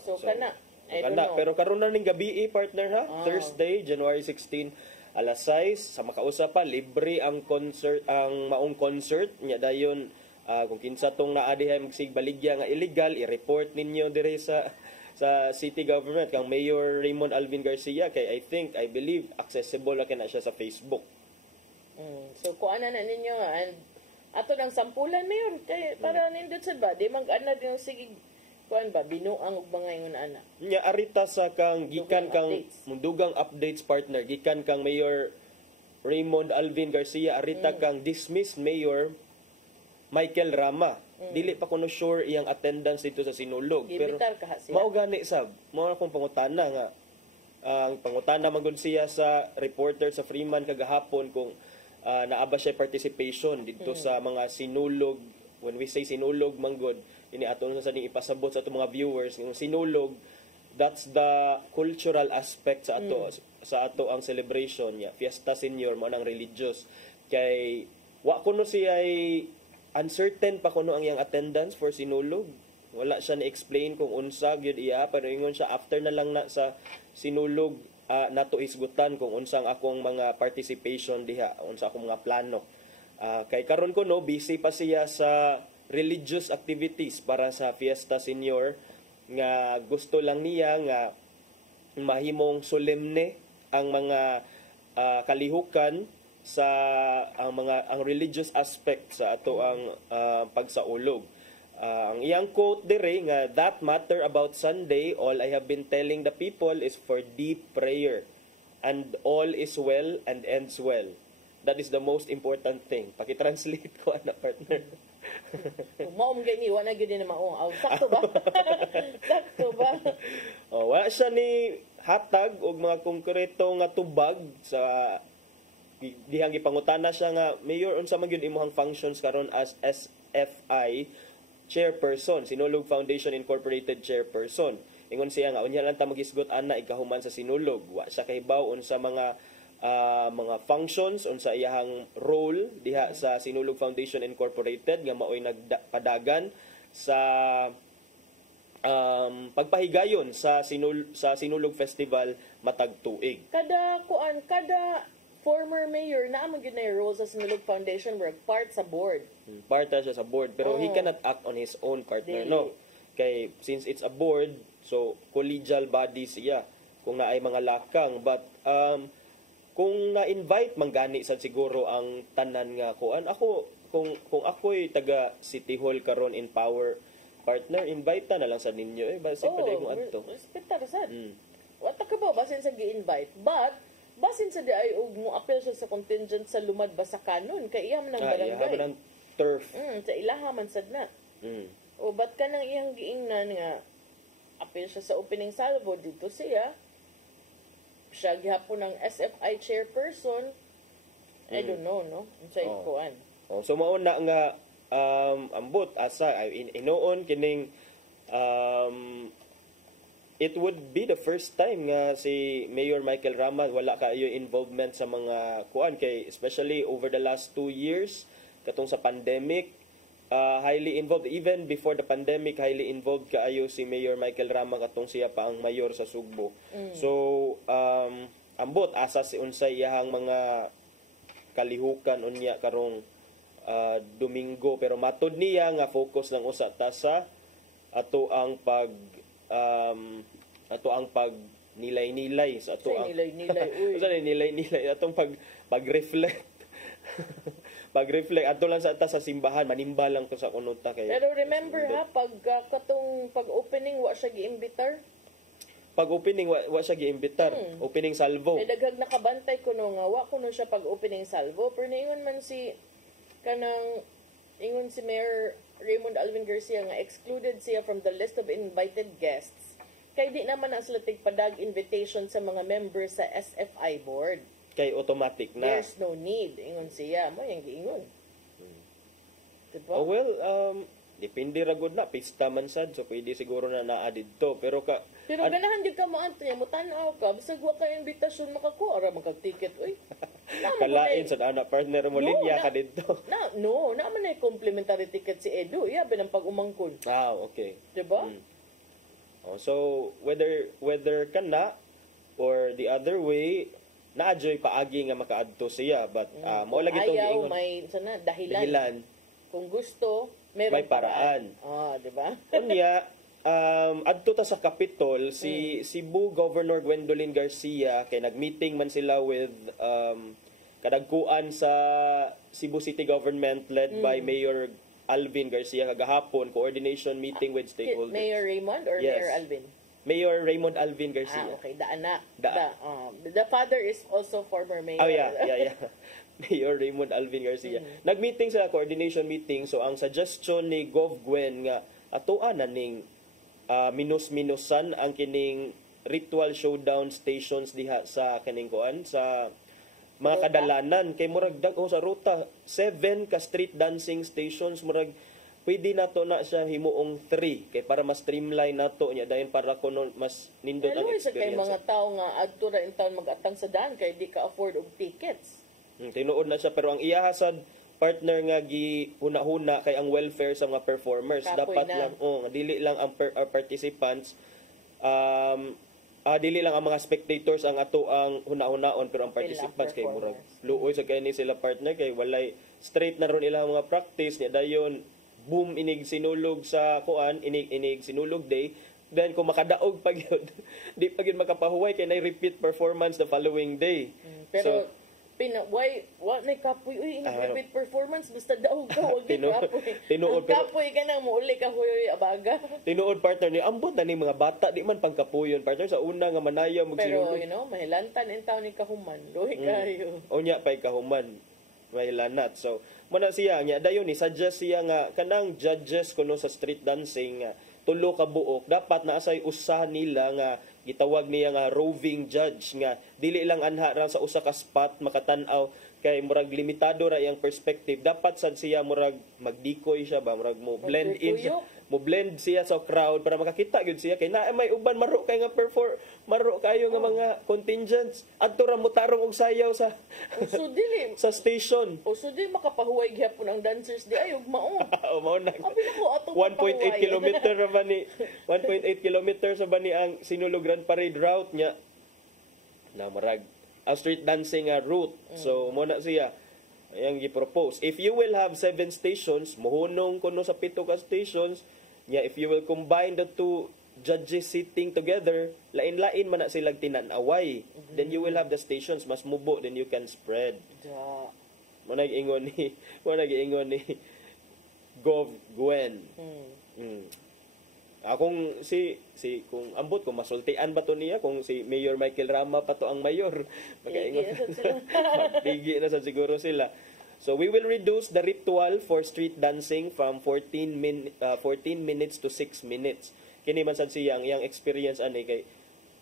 So kana, I don't know. Pero karon na ning gabi partner ha, Thursday, January 16, alas 6 sa makausap pa libre ang concert, ang maong concert nya dayon. Kung kinsa tong naa diha magsigbaligya nga illegal, i-report ninyo dire sa city government kang Mayor Raymond Alvin Garcia kay I believe accessible na kana siya sa Facebook. So kuan na ninyo and ato nang sampulan Mayor kay para nindot sad ba di mag-ana din sige kuan ba binuang og mga ingon ana. Nya arita sa kang gikan kang mundugang updates partner gikan kang Mayor Raymond Alvin Garcia arita kang dismissed Mayor Michael Rama. Dili pa kuno sure iyang attendance dito sa Sinulog. Pero mao gani sab, mao akong pangutana nga ang pangutana magud siya sa reporter sa Freeman kagahapon kung naaba siya participation dito sa mga Sinulog. When we say Sinulog manggod, ini ato sa ning ipasabot sa atong mga viewers, yung Sinulog, that's the cultural aspect sa ato ang celebration niya. Fiesta Senior mo nang religious. Kay wa kuno siya uncertain pa kuno ang iyang attendance for Sinulog. Wala siya na-explain kung unsa gyud iya, pero ingon siya after na lang na sa Sinulog nato isgutan kung unsang akong mga participation diha, unsa akong mga plano. Kay karon ko no busy pa siya sa religious activities para sa Fiesta Senior nga gusto lang niya nga mahimong solemne ang mga kalihukan sa ang religious aspect sa ato ang pagsaulog. Ang iyang quote dire nga that matter about Sunday, all I have been telling the people is for deep prayer and all is well and ends well. That is the most important thing. Paki-translate ko ana partner. Maom gani wala gyud na mao. Sakto ba? Sakto ba? Wala siya ni hatag og mga konkreto nga tubag sa dihang gipangutana siya nga Mayor unsa man gyud imong functions karon as SFI chairperson, Sinulog Foundation Incorporated chairperson. Ingon siya nga unya lang ta magisgot ana ikahuman sa Sinulog. Wa siya kahibaw unsa mga functions unsa iyahang role diha sa Sinulog Foundation Incorporated nga maoy nagpadagan sa pagpahigayon sa Sinulog Festival matag tuig. Kada former mayor na among gyud na role sa Sinulog Foundation work part sa board. Part siya sa board pero he cannot act on his own partner no. Kay since it's a board so collegial body siya kung naay mga lakang but kung na-invite manggani sad siguro ang tanan nga kuan ako kung ako'y taga City Hall karon in power partner invite na lang sa ninyo basi pa day mo adto. Respetar sad. Wa ta ka ba basin sa gi-invite but basin sa di ay mo appeal siya sa contingent sa lumad ba sa kanon kay iyam ng barangay. Iya ng turf. Sa ilaha man sad na. O ba't ka nang iyang giingnan nga appeal siya sa opening salvo dito siya gihapon ng SFI chairperson. I don't know no. Unsa ikuan. So mao na nga ambot asa inoon kining it would be the first time nga si Mayor Michael Rama wala kaayo involvement sa mga kuan kay especially over the last 2 years katong sa pandemic highly involved even before the pandemic highly involved kaayo si Mayor Michael Rama katong siya pa ang mayor sa Sugbo. So ambot asa si unsay iyahang mga kalihukan unya karong Domingo pero matod niya nga focus lang usa ta sa ato ang pag nilay-nilay sa ato ang nilay-nilay atong pag-reflect pag-reflect ato lang sa ta sa simbahan manimba lang to sa kunota kay pero remember ha katong pag-opening wa siya giimbitar pag-opening wa siya giimbitar opening salvo kay daghag nakabantay kuno nga wa kuno siya pag-opening salvo pero niingon man si kanang ingon si Mayor Raymond Alvin Garcia nga excluded siya from the list of invited guests kay di naman na sila tigpadag invitation sa mga members sa SFI board kay automatic na there's no need ingon siya mo yang giingon diba? Oh well depende ra gud na pista man sad so pwede siguro na naa didto pero ganahan jud ka mo anto mo tan-aw ka bisag wa ka invitation makakuha ra magka-ticket oy kalain sa anak partner mo linya ka didto naman na complimentary ticket si Edu iya binang pag-umangkon okay diba so whether kana or the other way na-joy paagi nga makaadto siya but mao lagi tong ayaw may dahilan kung gusto may paraan diba unya adto ta sa Capitol si Cebu Governor Gwendolyn Garcia kay nagmeeting man sila with kadagkuan sa Cebu City Government led by Mayor Alvin Garcia kagahapon coordination meeting with stakeholders. Mayor Raymond or yes. Mayor Alvin? Mayor Raymond Alvin Garcia. Okay, the anak. The father is also former mayor. Oh yeah. Mayor Raymond Alvin Garcia. Nagmeeting sa coordination meeting so ang suggestion ni Gov Gwen nga atoan na ning minus-minusan ang kining ritual showdown stations diha sa kaning kuan sa mga kadalanan kay murag dag sa ruta 7 ka street dancing stations murag pwede nato na siya himuong 3 kay para mas streamline nato nya dayon para kuno mas nindot ang experience kay mga tao nga adto ra in town mag-atang sa daan kay di ka afford og tickets tinuod na siya pero ang iya hasad partner nga gi huna-huna kay ang welfare sa mga performers dapat lang dili lang ang participants dili lang ang mga spectators ang ato ang huna-hunaon pero ang participants kay murag luoy sa kay ni sila partner kay walay straight na ron ilang mga practice nya dayon boom inig sinulog sa kuan inig sinulog day then kung makadaog pag yun di pag yun makapahuway kay na repeat performance the following day pero why na kapoy uy repeat performance basta daog ka wag tinuod kapoy ka nang muuli ka huy abaga tinuod partner ni ambot na ni mga bata di man pangkapuyon partner sa una nga manayaw pero magsinulog mahilantan in taon ni kahuman loy kayo unya pay kahuman mahilanat so muna siya nya dayon ni suggest siya nga kanang judges kuno sa street dancing tulo ka buok dapat naasay usa nila nga gitawag niya nga roving judge nga dili lang anha ra sa usa ka spot makatan-aw kay murag limitado ra iyang perspective dapat sad siya murag magdikoy siya ba murag mo blend in siya mo blend siya sa crowd para makakita gyud siya kay na may uban maro kay nga maro kayo nga mga contingents adto ra mo tarong og sayaw sa so dili sa station so dili makapahuway gyapon ang dancers di ayog mao mao na 1.8 kilometer ra ba ni 1.8 kilometer sa ba ni ang Sinulog Grand Parade route nya na marag street dancing route so mo na siya ayang gi-propose if you will have 7 stations mohunong kuno sa 7 ka stations nya if you will combine the two judges sitting together lain-lain man na sila tinan-away then you will have the stations mas mubo then you can spread mo nag-ingon ni Gov Gwen akong kung ambot ko masultian ba to niya kung si Mayor Michael Rama pa to ang mayor pigi na sa siguro sila so we will reduce the ritual for street dancing from 14 minutes to 6 minutes kini man sad siya ang experience ani kay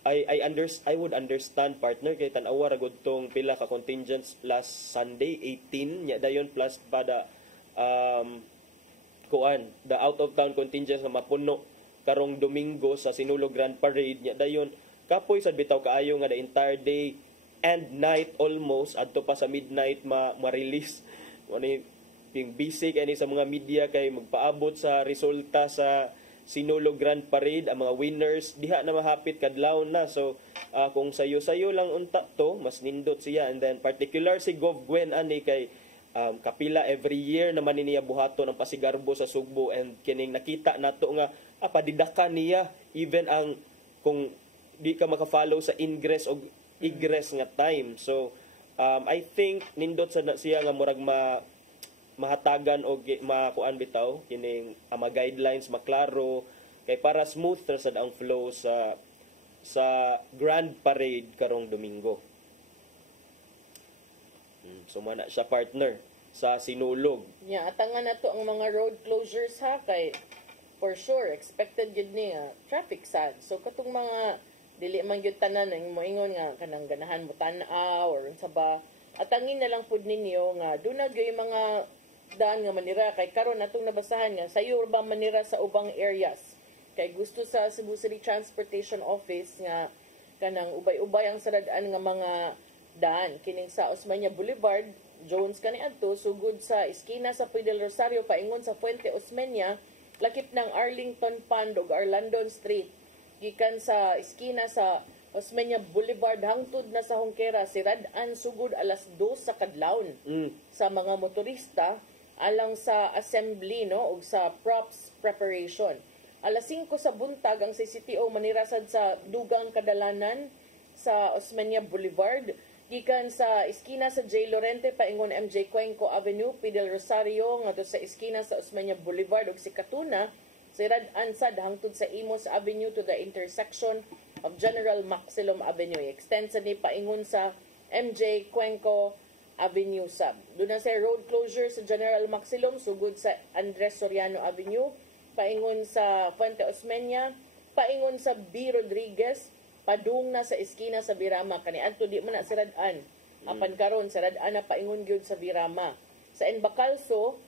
I would understand partner kay tan-awa ra gud tong pila ka contingents last Sunday 18 nya dayon plus pada the out of town contingents nga mapuno karong Domingo sa Sinulog Grand Parade nya dayon kapoy sad bitaw kaayo nga the entire day and night almost adto pa sa midnight ma-release ani ping busy kay sa mga media kay magpaabot sa resulta sa Sinulog Grand Parade ang mga winners diha na mahapit kadlaw na. So kung sayo-sayo lang unta to mas nindot siya. And then particular si Gov Gwen ani kay kapila every year naman niya buhato ng pasigarbo sa Sugbo, and kining nakita nato nga padidakan niya even ang kung di ka maka-follow sa ingress o egress nga time. So I think nindot sa siya nga murag mahatagan o makuan bitaw kining mga guidelines maklaro kay para smooth ra sad ang flow sa Grand Parade karong Domingo. So mana siya partner sa Sinulog. Atangan na to ang mga road closures ha kay for sure expected gid ni traffic sad. So katong mga dili man gyud tanan ang moingon nga kanang ganahan mo tan-aw or unsa ba, atangin na lang pud ninyo nga dunag gyud mga daan nga manira kay karon atong nabasahan nga sayo ba manira sa ubang areas kay gusto sa Cebu City Transportation Office nga kanang ubay-ubay ang sarad-an nga mga daan kining sa Osmeña Boulevard Jones kaniadto sugod sa iskina sa Puy del Rosario paingon sa Fuente Osmeña lakip ng Arlington Pond ug Arlandon Street gikan sa iskina sa Osmeña Boulevard hangtod na sa Hongkera sirad-an sugod alas 2 sa kadlawon sa mga motorista alang sa assembly ug sa props preparation. Alas 5 sa buntag ang CCTO manirasad sa dugang kadalanan sa Osmeña Boulevard gikan sa iskina sa J. Lorente paingon MJ Cuenco Avenue, Pidel Rosario ngadto sa iskina sa Osmeña Boulevard ug Sikatuna sirad-an sad hangtod sa Imos Avenue to the intersection of General Maxilom Avenue. Extend sa ni paingon sa MJ Cuenco Avenue sab. Doon na sa road closure sa General Maxilom sugod sa Andres Soriano Avenue, paingon sa Fuente Osmeña, paingon sa B. Rodriguez, padung na sa iskina sa Virama. Kaniadto di man na sirad-an. Apan karon sirad-an na paingon gyud sa Virama. Sa Embacalso,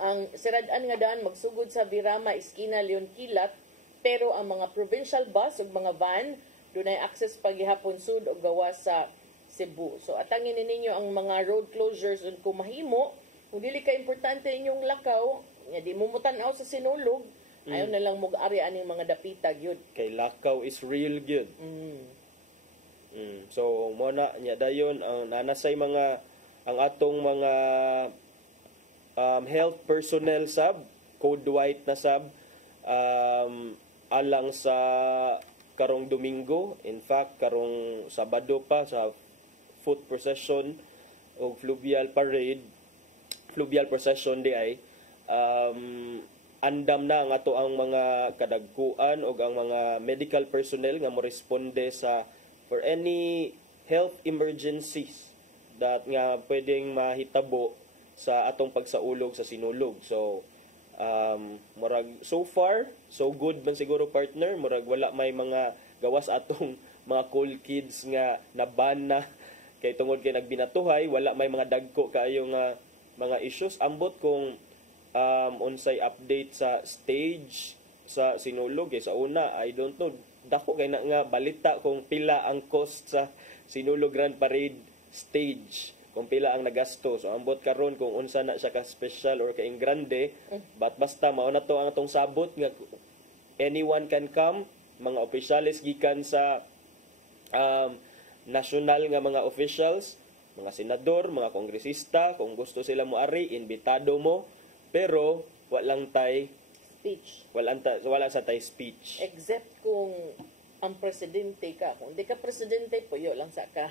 ang sirad-an nga daan magsugod sa Virama iskina Leon Kilat, pero ang mga provincial bus ug mga van dunay access paghihapon sud og gawas sa Cebu. So atangin ninyo ang mga road closures kung mahimo, kung dili ka importante inyong lakaw, nga di mo mutan-aw sa Sinulog, ayaw na lang mag-ari aning mga dapita gyud. Kay lakaw is real gyud. So mo na nya dayon ang nanasay mga ang atong mga health personnel sab, code white na sab alang sa karong Domingo. In fact, karong Sabado pa sa foot procession o fluvial procession di ay andam na ang ato ang mga kadagkuan o ang mga medical personnel nga mo responde sa for any health emergencies that nga pwedeng mahitabo sa atong pagsaulog sa Sinulog. So murag so far so good man siguro partner, murag wala may mga gawas atong mga cool kids nga naban na kay tungod kay nagbinatuhay, wala may mga dagko kaayo nga mga issues. Ambot kung unsay update sa stage sa Sinulog sa una, I don't know, dako kay na nga balita kung pila ang cost sa Sinulog Grand Parade stage, kung pila ang nagasto. So ambot karon kung unsa na siya ka special or ka grande, basta mao na to ang atong sabot nga anyone can come, mga opisyalis gikan sa national nga mga officials, mga senador, mga kongresista, kung gusto sila mo ari, imbitado mo, pero walang tay speech. Wala sa tay speech. Except kung ang presidente ka. Kung di ka presidente, puyo lang sa ka.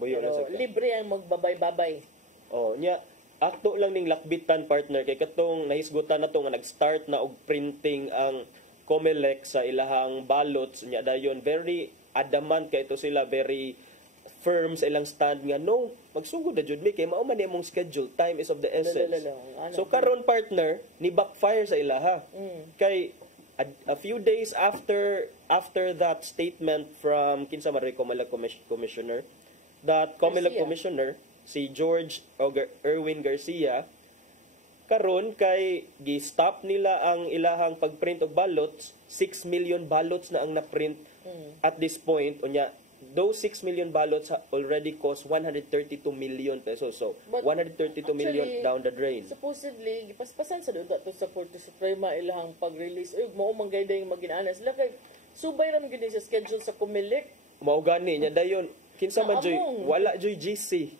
Buyo lang sa ka. Libre ang magbabay-babay. Nya akto lang ning lakbitan partner kay katong nahisgutan na to nga nag-start na og printing ang COMELEC sa ilahang ballots nya dayon very adamant kay ito sila, very firm sa ilang stand nga no, magsugod na jud mi kay mao man imong schedule, time is of the essence. So karon partner ni backfire sa ilaha. Kay a few days after that statement from kinsa man COMELEC commissioner, that COMELEC commissioner si George Erwin Garcia karon kay gi-stop nila ang ilahang pagprint og ballots, 6 million ballots na ang na-print at this point. Unya, those 6 million ballots already cost 132 million pesos. So, But 132 million actually, down the drain. Supposedly, gipaspasan sa doon to sa Korte Suprema ilahang pag-release. Uy, mao man gayda yung mag-inana. Sila kay subay ram gid sa schedule sa Comelec. Mao gani nya dayon. Kinsa man joy, Naamong. wala joy GC.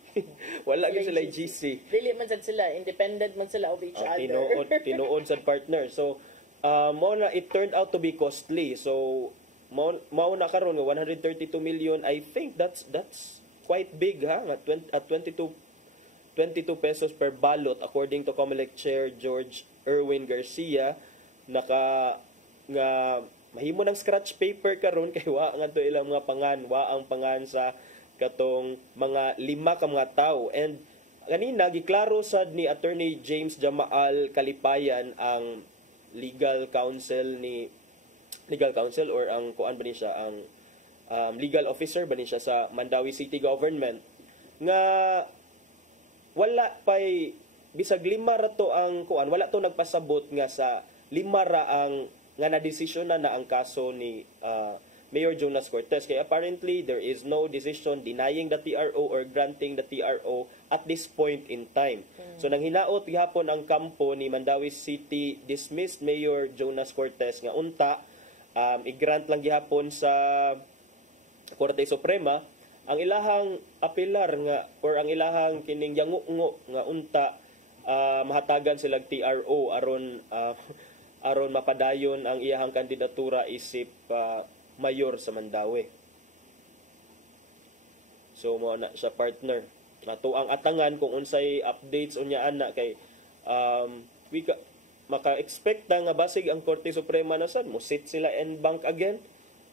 Wala gyud sila GC. Dili man sad sila, independent man sila of each other. Tinuod sa partner. So, mao na it turned out to be costly. So, mao na karon nga 132 million. I think that's quite big ha. At 22 pesos per ballot according to Comelec Chair George Erwin Garcia. Nga mahimo ng scratch paper karon kay wa nga to ilang mga ang pangan sa katong mga 5 ka mga tao. And kanina giklaro sad ni Attorney James Jamaal Kalipayan ang legal counsel or ang kuan ba ni siya ang legal officer ba ni siya sa Mandawi City Government nga wala pay bisag 5 ra to ang kuan, wala to nagpasabot nga sa 5 ra ang nga na-desisyon na ang kaso ni Mayor Jonas Cortez. Kaya apparently, there is no decision denying the TRO or granting the TRO at this point in time. So, nang hinaot gihapon ang kampo ni Mandawi City dismissed Mayor Jonas Cortez nga unta, i-grant lang gihapon sa Korte Suprema ang ilahang apilar nga or ang ilahang kining yangungo nga unta mahatagan silang TRO aron mapadayon ang iyahang kandidatura isip mayor sa Mandawi. So mo na siya partner. Nato ang atangan kung unsay updates unya ana kay maka-expect nga basig ang Korte Suprema na sad mo sit sila en bank again.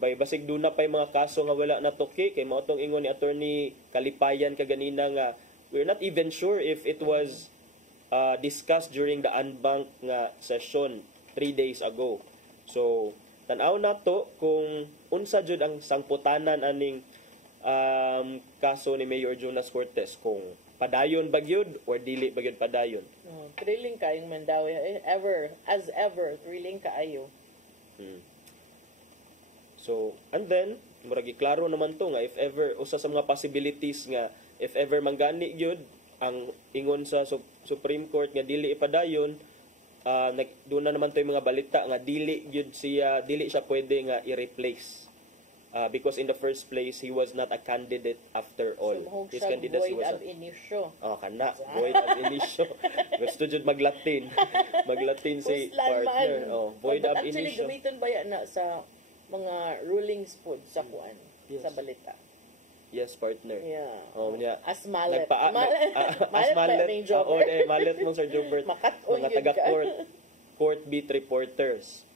Basig doon na pay mga kaso nga wala natuki kay mao tong ingon ni Attorney Kalipayan kaganina nga we're not even sure if it was discussed during the unbank nga session 3 days ago. So tan-aw nato kung unsa jud ang sangputanan aning kaso ni Mayor Jonas Cortez, kung padayon ba gyud or dili ba gyud padayon. Thrilling kayong Mandawi, as ever thrilling kaayo. So and then murag giklaro naman to nga if ever usa sa mga possibilities nga if ever manggani gyud ang ingon sa Supreme Court nga dili ipadayon, doon na naman to yung mga balita nga dili siya pwede nga i-replace because in the first place he was not a candidate after all. So, his candidacy was ab initio. Void ab initio. Gusto jud maglatin si partner. Void ab initio. Actually gamiton ba na sa mga rulings pod sa kuan sa balita. Yes, partner. Yeah. As malet. Malet mo Sir Jobert. Mga taga-court beat reporters.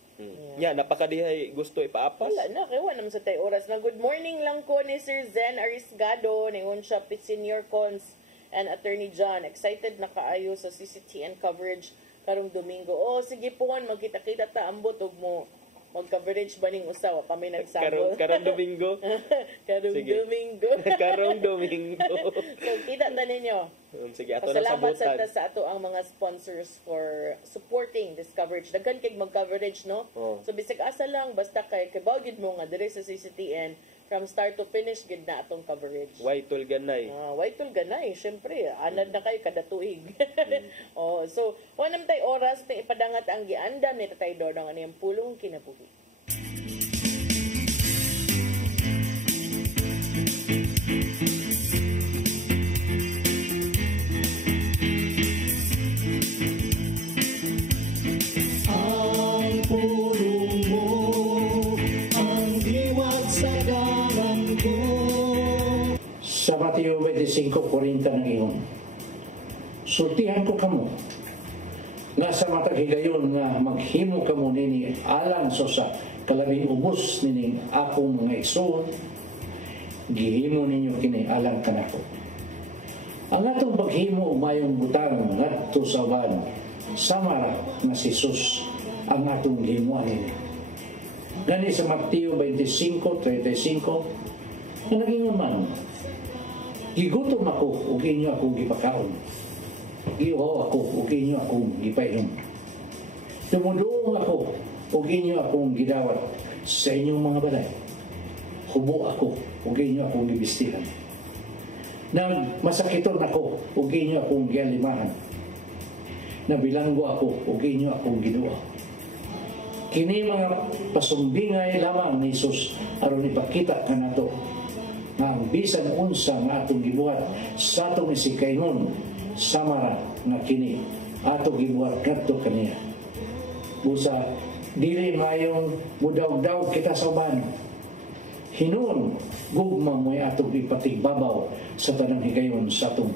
Napakadihay gusto ipaapas. Wala na, kaya naman sa tayo oras na. Good morning lang ko ni Sir Zen Arisgado, ningon siya Senior Cons and Attorney John. Excited na kaayo sa CCTN coverage karong Domingo. Sige po, magkita-kita ta ambot og mo. Mag-coverage ba ning usawa? Kami nagsabol. Karong Domingo? Karong Domingo. So, kita na ninyo. Sige, ato na sabutan. Pasalamat sa ato ang mga sponsors for supporting this coverage. Daghan kay mag-coverage, no? So, bisag asa lang, basta kay bawgid mo nga dire sa CCTN, from start to finish, gid na atong coverage. Waitul ganay. Waitul ganay. Siyempre, anad na kayo kada tuig. So, wanam tay oras, tay ipadangat ang giandam ni Tatay Dodong ano yung pulong kinabuhi. Ang pulong mo, ang diwat sa dalan ko. Sa Mateo 25:40 ng iyon, sultihan ko kamo nga sa matag higayon nga maghimo kamo nini alang sa kalabing ubos nining akong mga igsoon, gihimo ninyo kini alang kanako. Ang atong paghimo mayong butang ngadto sa ban sama na si Jesus ang atong himuan nini. Gani sa Mateo 25:35 nga nagingon man, gigutom ako ug inyo ako gipakaon. Iuhaw ako, ug inyo akong gipainom. Tumudong ako, ug inyo akong gidawat sa inyong mga balay. Hubo ako, ug inyo akong gibistihan. Nagmasakiton ako, ug inyo akong gialimahan. Nabilanggo ako, ug inyo akong giduwa. Kini mga pasumbingay lamang ni Jesus aron ipakita kanato nga ang bisan unsa nga atong gibuhat sa atong isikaynon samara nga kini ato gibuhat kadto kaniya. Busa dili mayong mudaw-daw kita sa uban. Hinuon gugma mo'y atong ipatigbabaw sa tanang higayon sa atong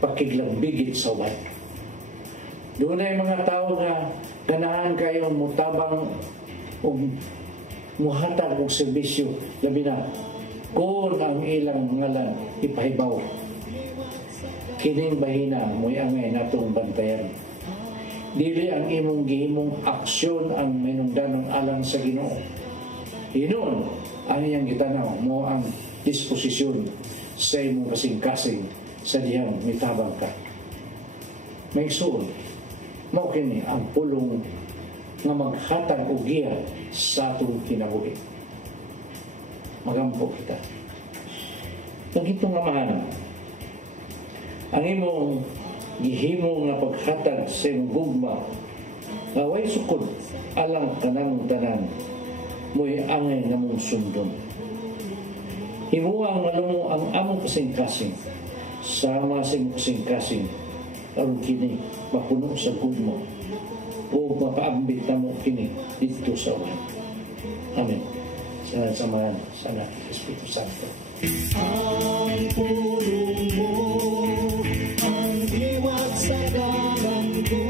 pakiglambigit sa uban. Doon ay mga tao nga ganahan kayo mutabang o muhatag og serbisyo labi na kung ang ilang ngalan ipahibaw. Kining bahina mo'y angay natong bantayan. Dili ang imong gihimong aksyon ang minungdanon alang sa Ginoo. Hinuon ang iyang gitanaw mo ang disposisyon sa imong kasing-kasing sa dihang mitabang ka. May suon, mao kini ang pulong nga maghatag og giya sa atong kinabuhi. Magampo kita. Nagitong amahan, ang imong gihimo nga paghatag sa imong gugma nga way sukod alang kanang tanan mo'y angay nga mong sundon. Himuang malumo ang among kasing-kasing sama sa imong kasing-kasing aron kini mapuno sa gugma o mapaambit na mo kini dito sa ulan. Amen. Sa samahan sa anak Espiritu Santo. Ang pulong mo, ang diwat sa dalan ko.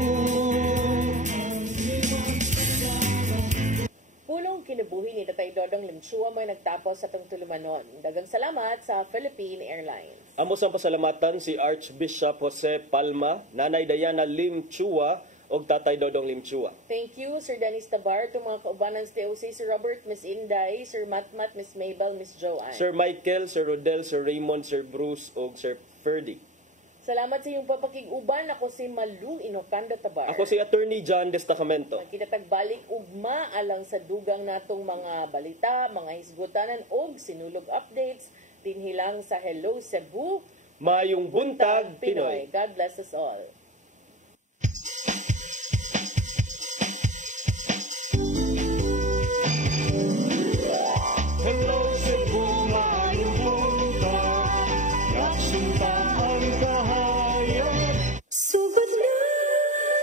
Pulong kinabuhi ni Tatay Dodong Limchua may nagtapos sa itong tulumanon. Dagang salamat sa Philippine Airlines. Amos ang pasalamatan si Archbishop Jose Palma, Nanay Diana Limchua o Tatay Dodong Limchua. Thank you, Sir Dennis Tabar, itong mga kaubanan sa TOC, Sir Robert, Miss Inday, Sir Matmat, Miss Mabel, Miss Joanne. Sir Michael, Sir Rodel, Sir Raymond, Sir Bruce o Sir Ferdy. Salamat sa iyong papakig-uban. Ako si Malung Inocando Tabar. Ako si Attorney John Destacamento. Magkitagbalik ugma alang sa dugang natong mga balita, mga hisgutanan o sinulog updates dinhilang sa Hello Cebu. Mayong buntag, Pinoy. God bless us all.